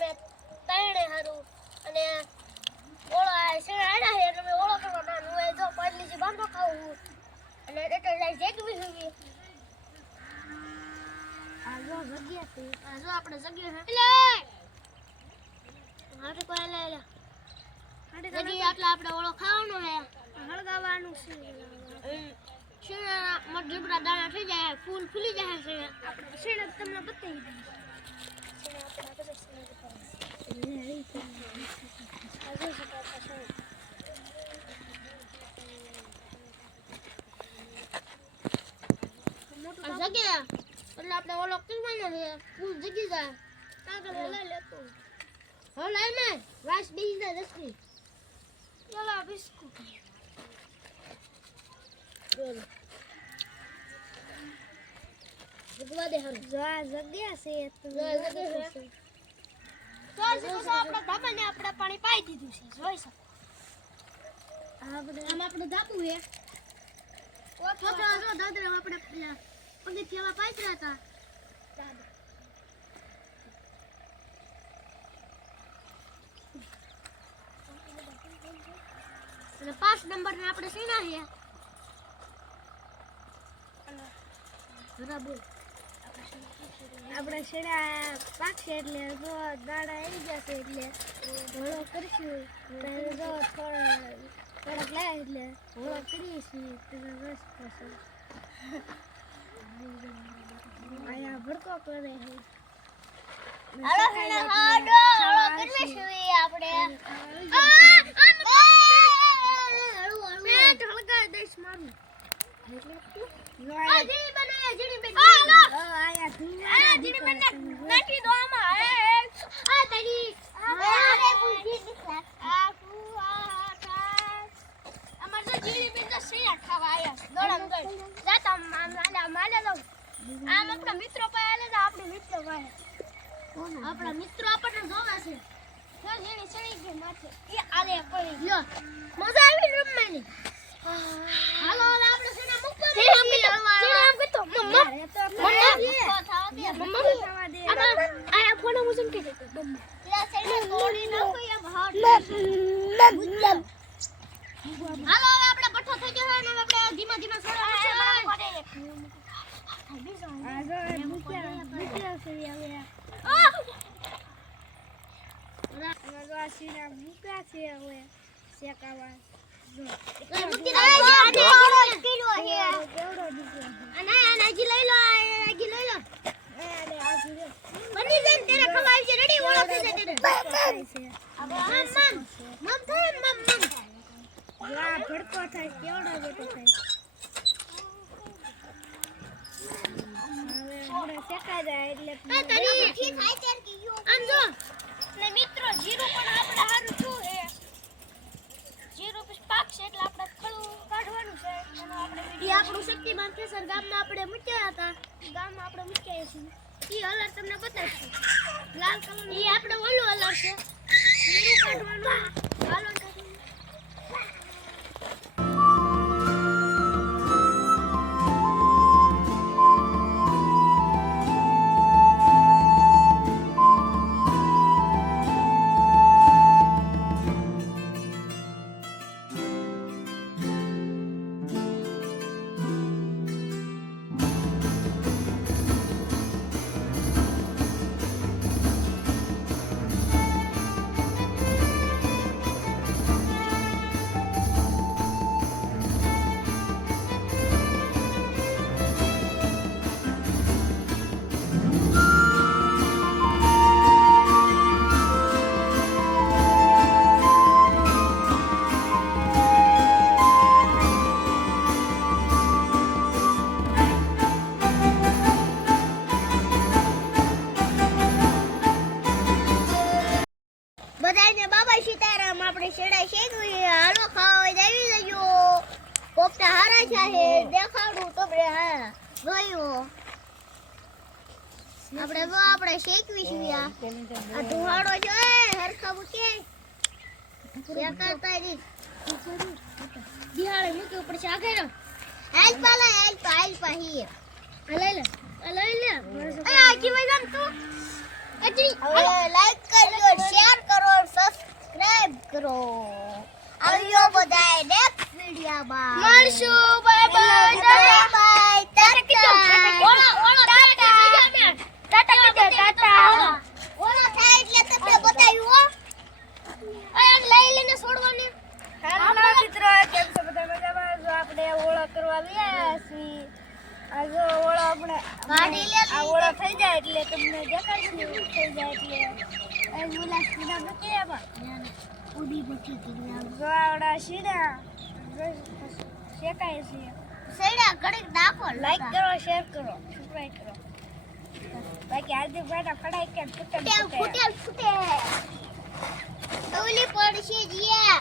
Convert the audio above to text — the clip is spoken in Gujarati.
અમે ત્રણે હારું અને ઓળો શેણા હે એટલે ઓળો કરવા નાનું હોય જો પાડલી બાંધો ખાવું અને એટલે લઈ જેગવી હોવી આ જો જગ્યા છે આ જો આપણે જગ્યા છે હાટે કોઈ લે જગ્યા એટલે આપણે ઓળો ખાવાનો હે હળગાવવાનું છે શેણા મત લીમડા દાણા થઈ જાય ફૂલ ફૂલી જાય છે આપણે શેણા તમને બતાવી દઈએ જગ્યા એટલે આપણે ઓલો કરવાનો છે ફૂલ જગી જાય કાગળ લઈ લેતો હો લઈ ને વાસ બીજી જાય દસની ચલો બિસ્કુટ બોલો જગવા દે હર જગ્યા છે તો જગ્યા છે તો આપણે ધાબાને આપણે પાણી પાઈ દીધું છે જોઈ શકો આપણે ધાબુ હે છોકરા જો દાદરા આપણે પગથિયામાં પાથર્યા હતા અને 5 નંબર ને આપણે સીના છે બરાબર આપણે શેડા પાકશે એટલે જો દાડા આવી જશે એટલે હળો કરશું જો થોડાક લાય એટલે હળો કરીશું તેનો રસ થશે આયા ભડકો કરે છે હળો કરીશું આપણે હળગા દઈશ મારું જીણી બનાયા જીણી બેન આયા જીણી બેન નાખી દો આમાં આ તારી અરે ભૂજી દીકરા આ અમાર તો જીણી બેન તો સૈયા ખાવા આયા દોડમ દોડ જાતા માલે દો આ આપણા મિત્રો પાસે આલે તો આપણે મિત્રો પાસે આપણા મિત્રો આપણને જોવા છે જો જીણી ચડી ગઈ માથે એ આલે પડી લ્યો મજા આવી રમવાની હાલો આપણે સેના મુકવા દે આમ તો મમ્મા આયા ફોન મુજન કે દે મમ્મા સેના કોડી ન કોઈ આમ હાટ હાલો આપણે પઠ્ઠો થઈ ગયો છે ને આપણે ધીમા ધીમા છોડવા છે મૂક્યા છે હવે આ સીના મૂક્યા છે હવે શેકાવા મૂકી દે કિલો હે કેવડો દીકો અને આજી લઈ લો આજી લઈ લો અરે આજી લે બની જાય તેરે ખવાય છે રેડી ઓળો થઈ જાય તેરે મમ થાય મમ વા ભડકો થાય કેવડો બેટો થાય હવે મોડે શેકાઈ જાય એટલે તરી ઠી થાય તેર કે યો આમ જો ને મિત્રો જીરું પણ આપણે હારું છું હે જીરું પછી પાકશે એટલે આપણે ખળું કાઢવાનું છે અને આપણે ઈ આપણું શક્તિમાન કેસર ગામમાં આપણે મૂક્યા હતા ગામમાં આપણે મૂક્યા છે ઈ અલર તમને બતાવશું લાલ કલર ઈ આપણે ઓલું અલર છે જીરું કાઢવાનું હાલો આપણે શેડા શેકવી હાલો ખાવા જાવી લેજો કોકતા હારા છે દેખાડું તમને હા જોયું આપણે જો આપણે શેકવીશું આ ધુવાડો છે હરખા મૂકે શેકાતા રી દિહાળે મૂકે ઉપર આગળ હેલ પાલા હેલ પાહી લઈ લે આ કી વઈ જામ તું હવે લાઈક કરજો, શેર કરો, સબસ્ક્રાઇબ કરો. આવ્યો બધાય નેક્સ્ટ વિડિયોમાં મળશું. Bye bye bye. ટાટા. ઓલા થાય એટલે તમને બતાવ્યું હો. એમ લઈ લઈને છોડવાની. હાલો મિત્રો, કેમ છો બધા મજામાં? જો આપણે ઓળો કરવા ગયા છીએ. આ જો ઓળો આપણે કાઢી લે. આ ઓળો થઈ જાય એટલે તમને દેખાડશું. થઈ જાય એટલે એ ઓલા સીધા મૂકી એમાં ઉડી મૂકી દીધું. જો આવડા સીધા શેકાય છે. સીધા ઘડીક નાખો. લાઈક કરો, શેર કરો, સબસ્ક્રાઇબ કરો. બાકી હાર્દિક ભાઈ ફટાઈ કે ફૂટે ઓલી પડશે જીયા.